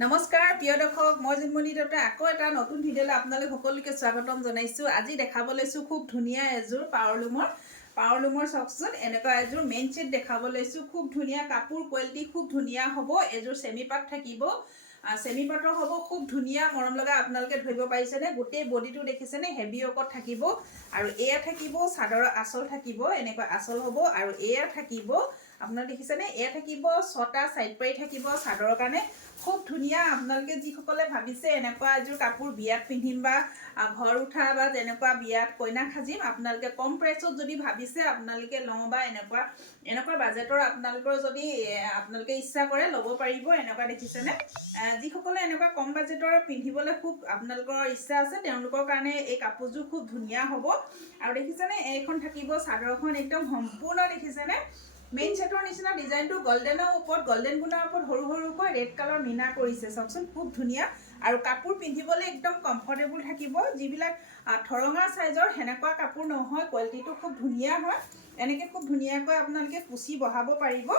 নমস্কাৰ প্ৰিয় দৰ্শক, মই জুনমণি দত্তই আকৌ এটা নতুন ভিডিঅ'লৈ আপোনালোক সকলোকে স্বাগতম জনাইছোঁ। আজি দেখাব লৈছোঁ খুব ধুনীয়া এযোৰ পাৱাৰলুমৰ চাওকচোন। এনেকুৱা এযোৰ মেইন ছেট দেখাব লৈছোঁ। খুব ধুনীয়া কাপোৰ, কোৱালিটি খুব ধুনীয়া হ'ব। এযোৰ চেমি পাট থাকিব, চেমি পাটৰ হ'ব। খুব ধুনীয়া মৰম লগা। আপোনালোকে ধৰিব পাৰিছেনে? গোটেই বডিটো দেখিছেনে? হেভি ৱৰ্কত থাকিব। আৰু এয়া থাকিব চাদৰৰ আঁচল থাকিব, এনেকুৱা আঁচল হ'ব। আৰু এয়া থাকিব, আপোনালোকে দেখিছেনে? এয়া থাকিব 6টা চাইড পাৰি থাকিব চাদৰৰ কাৰণে। খুব ধুনীয়া। আপোনালোকে যিসকলে ভাবিছে এনেকুৱা এযোৰ কাপোৰ বিয়াত পিন্ধিম বা ঘৰ উঠা বা তেনেকুৱা বিয়াত কইনাক সাজিম, আপোনালোকে কম প্ৰাইচত যদি ভাবিছে আপোনালোকে লওঁ বা এনেকুৱা বাজেটৰ আপোনালোকৰ যদি আপোনালোকে ইচ্ছা কৰে ল'ব পাৰিব। এনেকুৱা দেখিছেনে? যিসকলে এনেকুৱা কম বাজেটৰ পিন্ধিবলৈ খুব আপোনালোকৰ ইচ্ছা আছে, তেওঁলোকৰ কাৰণে এই কাপোৰযোৰ খুব ধুনীয়া হ'ব। আৰু দেখিছেনে এইখন থাকিব চাদৰখন একদম সম্পূৰ্ণ। দেখিছেনে মেইন ছেটৰ নিচিনা ডিজাইনটো গল্ডেনৰ ওপৰত, গল্ডেন গুণৰ ওপৰত সৰু সৰুকৈ ৰেড কালাৰ মিনা কৰিছে চাওকচোন। খুব ধুনীয়া। আৰু কাপোৰ পিন্ধিবলৈ একদম কমফৰ্টেবল থাকিব। যিবিলাক ঠৰঙা চাইজৰ সেনেকুৱা কাপোৰ নহয়, কোৱালিটিটো খুব ধুনীয়া হয়। এনেকৈ খুব ধুনীয়াকৈ আপোনালোকে কুচি বহাব পাৰিব।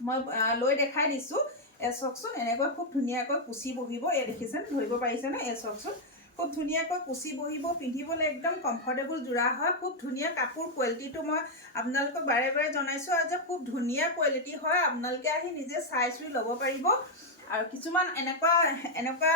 মই লৈ দেখাই দিছোঁ। চাওকচোন এনেকৈ খুব ধুনীয়াকৈ কুচি বহিব। এই দেখিছেনে? ধৰিব পাৰিছেনে? চাওকচোন খুব ধুনীয়াকৈ কুচি বহিব। পিন্ধিবলৈ একদম কমফৰ্টেবল যোৰা হয়। খুব ধুনীয়া কাপোৰ, কোৱালিটিটো মই আপোনালোকক বাৰে বাৰে জনাইছোঁ আৰু যে খুব ধুনীয়া কোৱালিটি হয়। আপোনালোকে আহি নিজে চাই চুই ল'ব পাৰিব। আৰু কিছুমান এনেকুৱা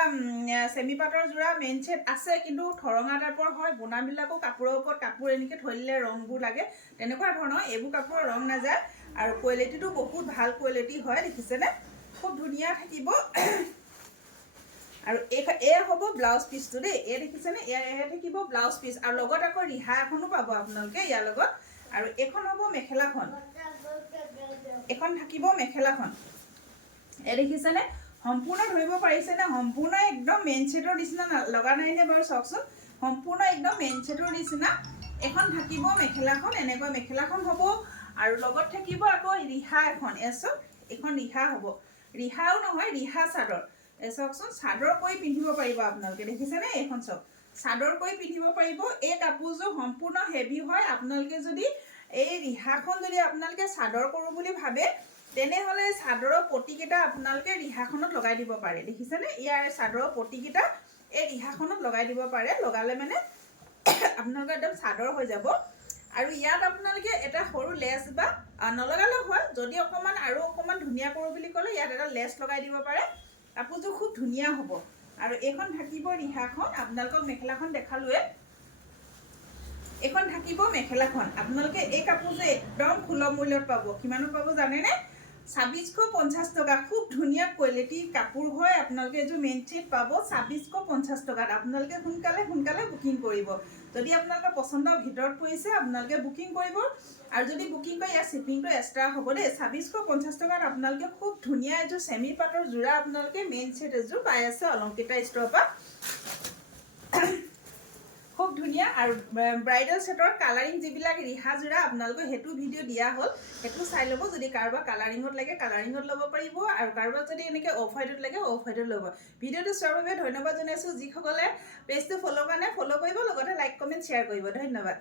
চেমি পাটৰ যোৰা মেইন ছেট আছে, কিন্তু ঠৰঙা টাইপৰ হয়। গুণাবিলাকো কাপোৰৰ ওপৰত কাপোৰ এনেকৈ থৈ দিলে ৰংবোৰ লাগে, তেনেকুৱা ধৰণৰ। এইবোৰ কাপোৰৰ ৰং নাযায় আৰু কোৱালিটিটো বহুত ভাল কোৱালিটি হয়। দেখিছেনে? খুব ধুনীয়া থাকিব। আৰু এয়া হ'ব ব্লাউজ পিচটো দেই। এয়া দেখিছেনে? এয়া থাকিব ব্লাউজ পিচ। আৰু লগত আকৌ ৰিহা এখনো পাব আপোনালোকে ইয়াৰ লগত। আৰু এইখন হ'ব মেখেলাখন। এখন থাকিব মেখেলাখন। এই দেখিছেনে? সম্পূৰ্ণ ধৰিব পাৰিছেনে? সম্পূৰ্ণ একদম মেইন ছেটৰ নিচিনা লগা নাইনে বাৰু? চাওকচোন সম্পূৰ্ণ একদম মেইন ছেটৰ নিচিনা। এখন থাকিব মেখেলাখন, এনেকুৱা মেখেলাখন হ'ব। আৰু লগত থাকিব আকৌ ৰিহা এখন। চাওক এইখন ৰিহা হ'ব। ৰিহাও নহয়, ৰিহা চাদৰ। চাওকচোন চাদৰ কৰি পিন্ধিব পাৰিব আপোনালোকে। দেখিছেনে? এইখন চাওক চাদৰ কৰি পিন্ধিব পাৰিব। এই কাপোৰযোৰ সম্পূৰ্ণ হেভি হয়। আপোনালোকে যদি এই ৰিহাখন যদি আপোনালোকে চাদৰ কৰোঁ বুলি ভাবে, তেনেহ'লে চাদৰৰ পটিকেইটা আপোনালোকে ৰিহাখনত লগাই দিব পাৰে। দেখিছেনে? ইয়াৰ চাদৰৰ পটিকেইটা এই ৰিহাখনত লগাই দিব পাৰে। লগালে মানে আপোনালোকৰ একদম চাদৰ হৈ যাব। আৰু ইয়াত আপোনালোকে এটা সৰু লেছ বা নলগালেও হয়। যদি অকণমান ধুনীয়া কৰোঁ বুলি ক'লে ইয়াত এটা লেছ লগাই দিব পাৰে। কাপোৰযোৰ খুব ধুনীয়া হ'ব। আৰু এইখন থাকিব ৰিহাখন। আপোনালোকক মেখেলাখন দেখালোৱে। এইখন থাকিব মেখেলাখন। আপোনালোকে এই কাপোৰযোৰ একদম সুলভ মূল্যত পাব। কিমানত পাব জানেনে? 2650 টকা। খুব ধুনীয়া কোৱালিটিৰ কাপোৰ হয়। আপোনালোকে এইযোৰ মেইন ছেট পাব 2650 টকাত। আপোনালোকে সোনকালে বুকিং কৰিব। যদি আপোনালোকৰ পচন্দৰ ভিতৰত পৰিছে আপোনালোকে বুকিং কৰিব। আৰু যদি বুকিং কৰে ইয়াৰ শ্বিপিংটো এক্সট্ৰা হ'ব দেই। 2650 টকাত আপোনালোকে খুব ধুনীয়া এযোৰ চেমি পাটৰ যোৰা আপোনালোকে মেইন ছেট এযোৰ পাই আছে অলংকিতা ষ্ট'ৰৰ পৰা। খুব ধুনীয়া। আৰু ব্ৰাইডেল ছেটৰ কালাৰিং যিবিলাক ৰিহা যোৰা আপোনালোকৰ সেইটো ভিডিঅ' দিয়া হ'ল, সেইটো চাই ল'ব। যদি কাৰোবাৰ কালাৰিঙত লাগে কালাৰিঙত ল'ব পাৰিব, আৰু কাৰোবাক যদি এনেকৈ অফ হোৱাইটত লাগে অফ হোৱাইটত ল'ব। ভিডিঅ'টো চোৱাৰ বাবে ধন্যবাদ জনাইছোঁ। যিসকলে পেজটো ফ'ল' কৰা নাই ফ'ল' কৰিব, লগতে লাইক কমেণ্ট শ্বেয়াৰ কৰিব। ধন্যবাদ।